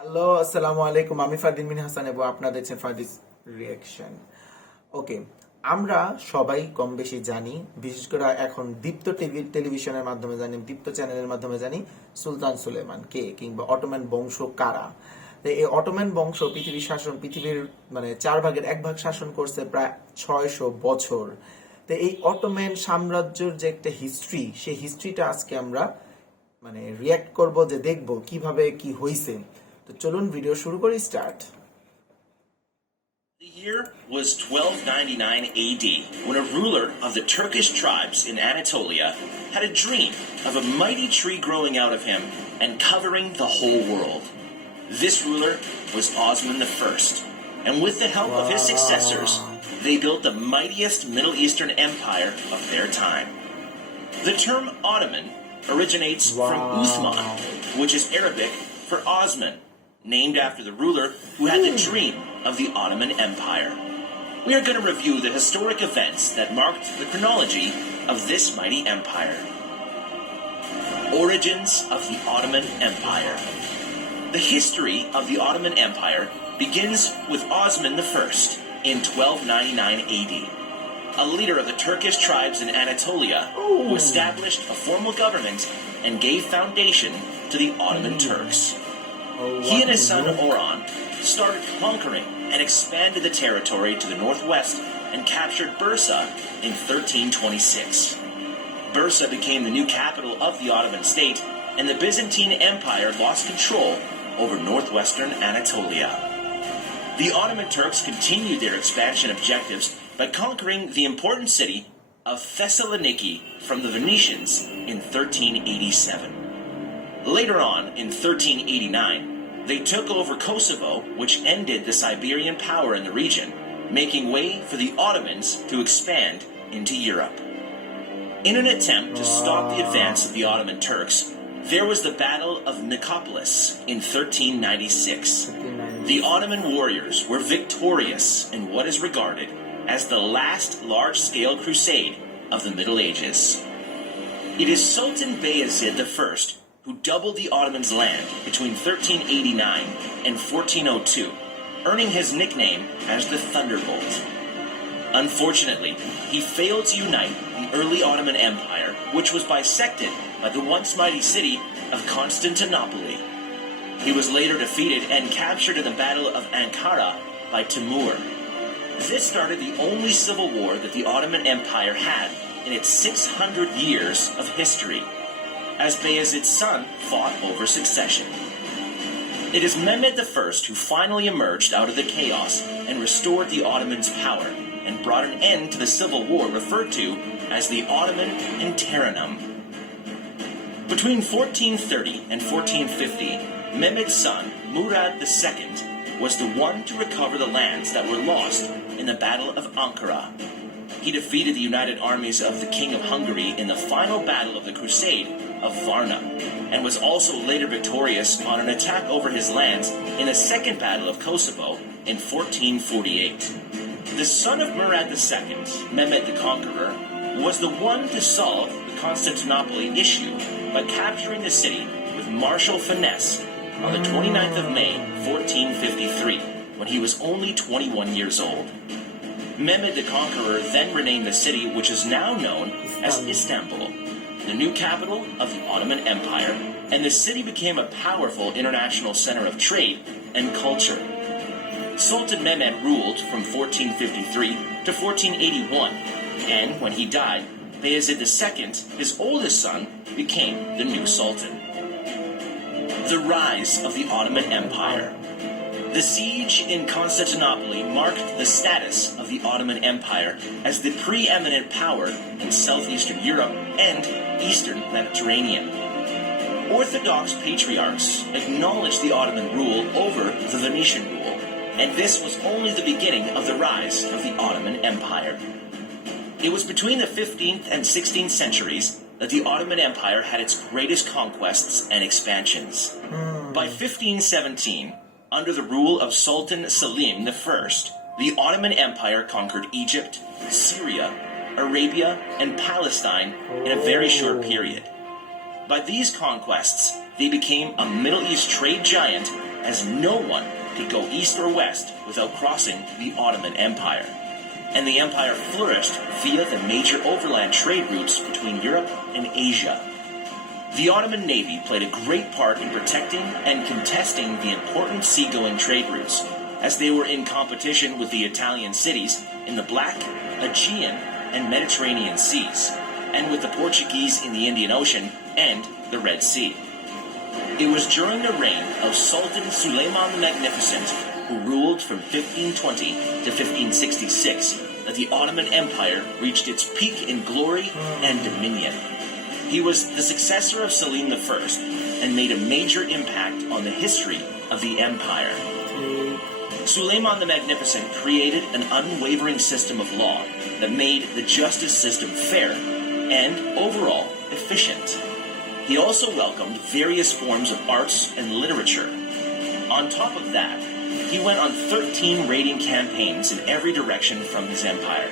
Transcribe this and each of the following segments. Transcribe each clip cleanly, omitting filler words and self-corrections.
Hello, আসসালামু আলাইকুম। আমি ফারদিন বিন হাসান এবং আপনারা দেখছেন ফারদিস রিয়াকশন। ওকে, আমরা সবাই কম বেশি জানি, বিশেষ করে এখন দীপ্ত টেলিভিশনের মাধ্যমে জানি, দীপ্ত চ্যানেলের মাধ্যমে জানি সুলতান সুলেমান কে, কিংবা অটোম্যান বংশ কারা। তো এই অটোম্যান বংশ পৃথিবীর মানে 1/4 শাসন করছে প্রায় 600 বছর। তো এই অটোম্যান সাম্রাজ্যের যে একটা হিস্ট্রি, সেই হিস্ট্রিটা আজকে আমরা মানে রিয়্যাক্ট করব, যে দেখব কিভাবে কি হইছে। তো চলুন ভিডিও শুরু করি, start. The year was 1299 AD when a ruler of the Turkish tribes in Anatolia had a dream of a mighty tree growing out of him and covering the whole world. This ruler was Osman I, and with the help of his successors, they built the mightiest Middle Eastern empire of their time. The term Ottoman originates from Uthman, which is Arabic for Osman, named after the ruler who had the dream of the Ottoman Empire. We are going to review the historic events that marked the chronology of this mighty empire. Origins of the Ottoman Empire. The history of the Ottoman Empire begins with Osman I in 1299 AD, a leader of the Turkish tribes in Anatolia who established a formal government and gave foundation to the Ottoman Turks. He and his son Orhan started conquering and expanded the territory to the northwest and captured Bursa in 1326. Bursa became the new capital of the Ottoman state, and the Byzantine Empire lost control over northwestern Anatolia. The Ottoman Turks continued their expansion objectives by conquering the important city of Thessaloniki from the Venetians in 1387. Later on, in 1389, they took over Kosovo, which ended the Siberian power in the region, making way for the Ottomans to expand into Europe. In an attempt to stop the advance of the Ottoman Turks, there was the Battle of Nicopolis in 1396. The Ottoman warriors were victorious in what is regarded as the last large-scale crusade of the Middle Ages. It is Sultan Bayezid I who doubled the Ottomans' land between 1389 and 1402, earning his nickname as the Thunderbolt. Unfortunately, he failed to unite the early Ottoman Empire, which was bisected by the once mighty city of Constantinople. He was later defeated and captured in the Battle of Ankara by Timur. This started the only civil war that the Ottoman Empire had in its 600 years of history, as Bayezid's son fought over succession. It is Mehmed I who finally emerged out of the chaos and restored the Ottomans' power and brought an end to the civil war referred to as the Ottoman Interim. Between 1430 and 1450, Mehmed's son, Murad II, was the one to recover the lands that were lost in the Battle of Ankara. He defeated the united armies of the King of Hungary in the final battle of the Crusade of Varna, and was also later victorious on an attack over his lands in the Second Battle of Kosovo in 1448. The son of Murad II, Mehmed the Conqueror, was the one to solve the Constantinople issue by capturing the city with martial finesse on the 29th of May, 1453, when he was only 21 years old. Mehmed the Conqueror then renamed the city, which is now known as Istanbul, the new capital of the Ottoman Empire, and the city became a powerful international center of trade and culture. Sultan Mehmed ruled from 1453 to 1481, and when he died, Bayezid II, his oldest son, became the new sultan. The rise of the Ottoman Empire. The siege in Constantinople marked the status of the Ottoman Empire as the preeminent power in southeastern Europe and eastern Mediterranean. Orthodox patriarchs acknowledged the Ottoman rule over the Venetian rule, and this was only the beginning of the rise of the Ottoman Empire. It was between the 15th and 16th centuries that the Ottoman Empire had its greatest conquests and expansions. By 1517, under the rule of Sultan Selim I, the Ottoman Empire conquered Egypt, Syria, Arabia, and Palestine in a very short period. By these conquests, they became a Middle East trade giant as no one could go east or west without crossing the Ottoman Empire. And the empire flourished via the major overland trade routes between Europe and Asia. The Ottoman Navy played a great part in protecting and contesting the important seagoing trade routes, as they were in competition with the Italian cities in the Black, Aegean, and Mediterranean Seas, and with the Portuguese in the Indian Ocean and the Red Sea. It was during the reign of Sultan Suleiman the Magnificent, who ruled from 1520 to 1566, that the Ottoman Empire reached its peak in glory and dominion. He was the successor of Selim I and made a major impact on the history of the empire. Suleiman the Magnificent created an unwavering system of law that made the justice system fair and overall efficient. He also welcomed various forms of arts and literature. On top of that, he went on 13 raiding campaigns in every direction from his empire.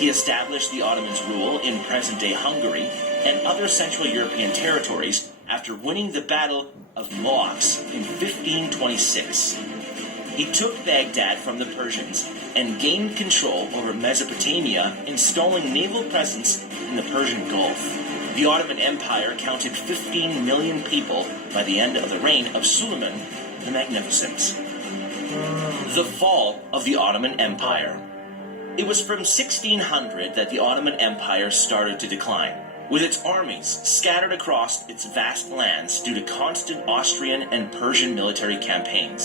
He established the Ottomans' rule in present-day Hungary and other Central European territories after winning the Battle of Moax in 1526. He took Baghdad from the Persians and gained control over Mesopotamia, installing naval presence in the Persian Gulf. The Ottoman Empire counted 15 million people by the end of the reign of Suleiman the Magnificent. The fall of the Ottoman Empire. It was from 1600 that the Ottoman Empire started to decline, with its armies scattered across its vast lands due to constant Austrian and Persian military campaigns.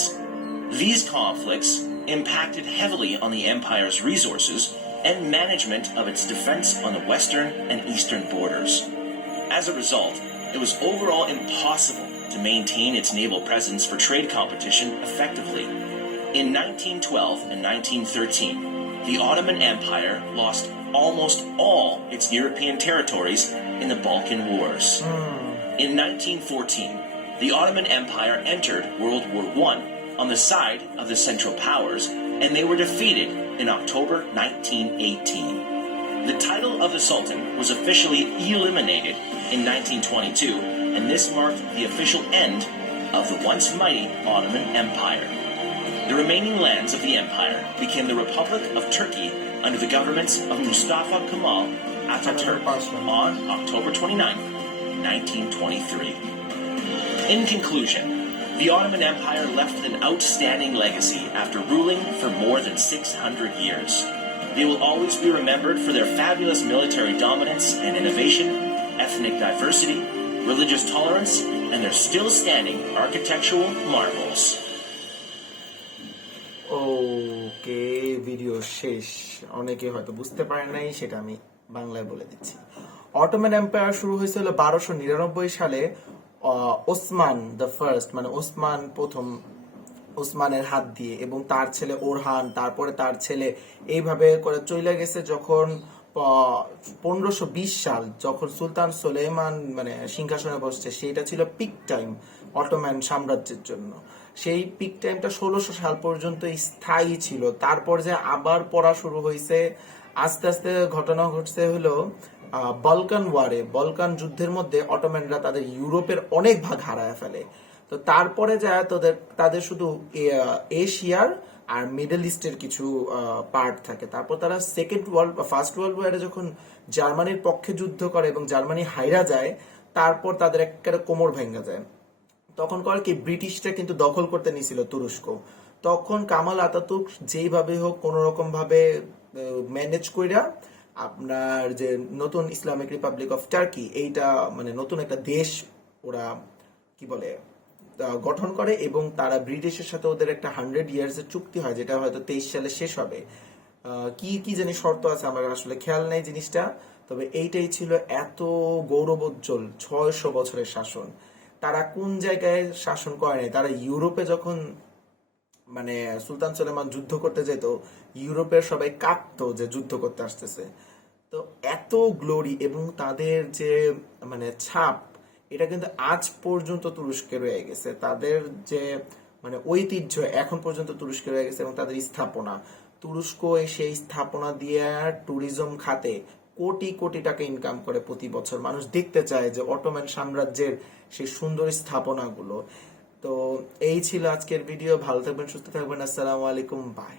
These conflicts impacted heavily on the empire's resources and management of its defense on the western and eastern borders. As a result, it was overall impossible to maintain its naval presence for trade competition effectively. In 1912 and 1913, the Ottoman Empire lost almost all its European territories in the Balkan Wars. In 1914, the Ottoman Empire entered World War I on the side of the Central Powers, and they were defeated in October 1918. The title of the Sultan was officially eliminated in 1922, and this marked the official end of the once mighty Ottoman Empire. The remaining lands of the empire became the Republic of Turkey under the governments of Mustafa Kemal Atatürk on October 29, 1923. In conclusion, the Ottoman Empire left an outstanding legacy after ruling for more than 600 years. They will always be remembered for their fabulous military dominance and innovation, ethnic diversity, religious tolerance, and their still-standing architectural marvels. Okay, video শেষ। অনেকে হয়তো বুঝতে পারেন নাই, সেটা আমি বাংলায় বলে দিচ্ছি। অটোমান এম্পায়ার শুরু হয়েছিল 1299 সালে ওসমান দ্য ফার্স্ট, মানে ওসমান প্রথম, ওসমানের হাত দিয়ে, এবং তার ছেলে ওরহান, তারপরে তার ছেলে, এইভাবে করে চলে গেছে। যখন 1520 সাল যখন সুলতান সুলেমান মানে সিংহাসনে বসছে, সেটা ছিল পিক টাইম অটোমান সাম্রাজ্যের জন্য। সেই পিক টাইমটা 1600 সাল পর্যন্ত স্থায়ী ছিল। তারপর যে আবার পড়া শুরু হয়েছে, আস্তে আস্তে ঘটনা ঘটছে হলো বলকান ওয়ারে, বলকান যুদ্ধের মধ্যে অটোম্যানরা তাদের ইউরোপের অনেক ভাগ হারায় ফেলে। তো তারপরে যায় তাদের শুধু এশিয়ার আর মিডল ইস্টের কিছু পার্ট থাকে। তারপর তারা ফার্স্ট ওয়ার্ল্ড ওয়ারে যখন জার্মানির পক্ষে যুদ্ধ করে এবং জার্মানি হাইরা যায়, তারপর তাদের একটা কোমর ভেঙে যায়। তখন করে কি, ব্রিটিশরা কিন্তু দখল করতে নিয়েছিল তুরস্ক। তখন কামাল আতাতুর্ক যেইভাবে হোক কোন রকম ভাবে ম্যানেজ কইরা আপনার যে নতুন ইসলামিক রিপাবলিক অফ টার্কি, এইটা মানে নতুন একটা দেশ ওরা কি বলে গঠন করে, এবং তারা ব্রিটিশের সাথে ওদের একটা 100 ইয়ার্স এর চুক্তি হয়, যেটা হয়তো 23 সালে শেষ হবে। কি কি জানি শর্ত আছে, আমার আসলে খেয়াল নাই জিনিসটা, তবে এইটাই ছিল এত গৌরবোজ্জ্বল 600 বছরের শাসন। তারা কোন জায়গায় শাসন করে নাই, তারা ইউরোপে যখন মানে সুলতান সুলেমান যুদ্ধ করতে যেত, ইউরোপের সবাই কাঁপতো যে যুদ্ধ করতে আসতেছে। তো এত গ্লোরি এবং তাদের যে মানে ছাপ, এটা কিন্তু আজ পর্যন্ত তুরস্কে রয়ে গেছে। তাদের যে মানে ঐতিহ্য এখন পর্যন্ত তুরস্কে রয়ে গেছে, এবং তাদের স্থাপনা, তুরস্ক সেই স্থাপনা দিয়ে ট্যুরিজম খাতে কোটি কোটি টাকা ইনকাম করে প্রতি বছর। মানুষ দেখতে চায় যে অটোমান সাম্রাজ্যের সেই সুন্দর স্থাপনাগুলো। তো এই ছিল আজকের ভিডিও। ভালো থাকবেন, সুস্থ থাকবেন। আসসালামু আলাইকুম, বাই।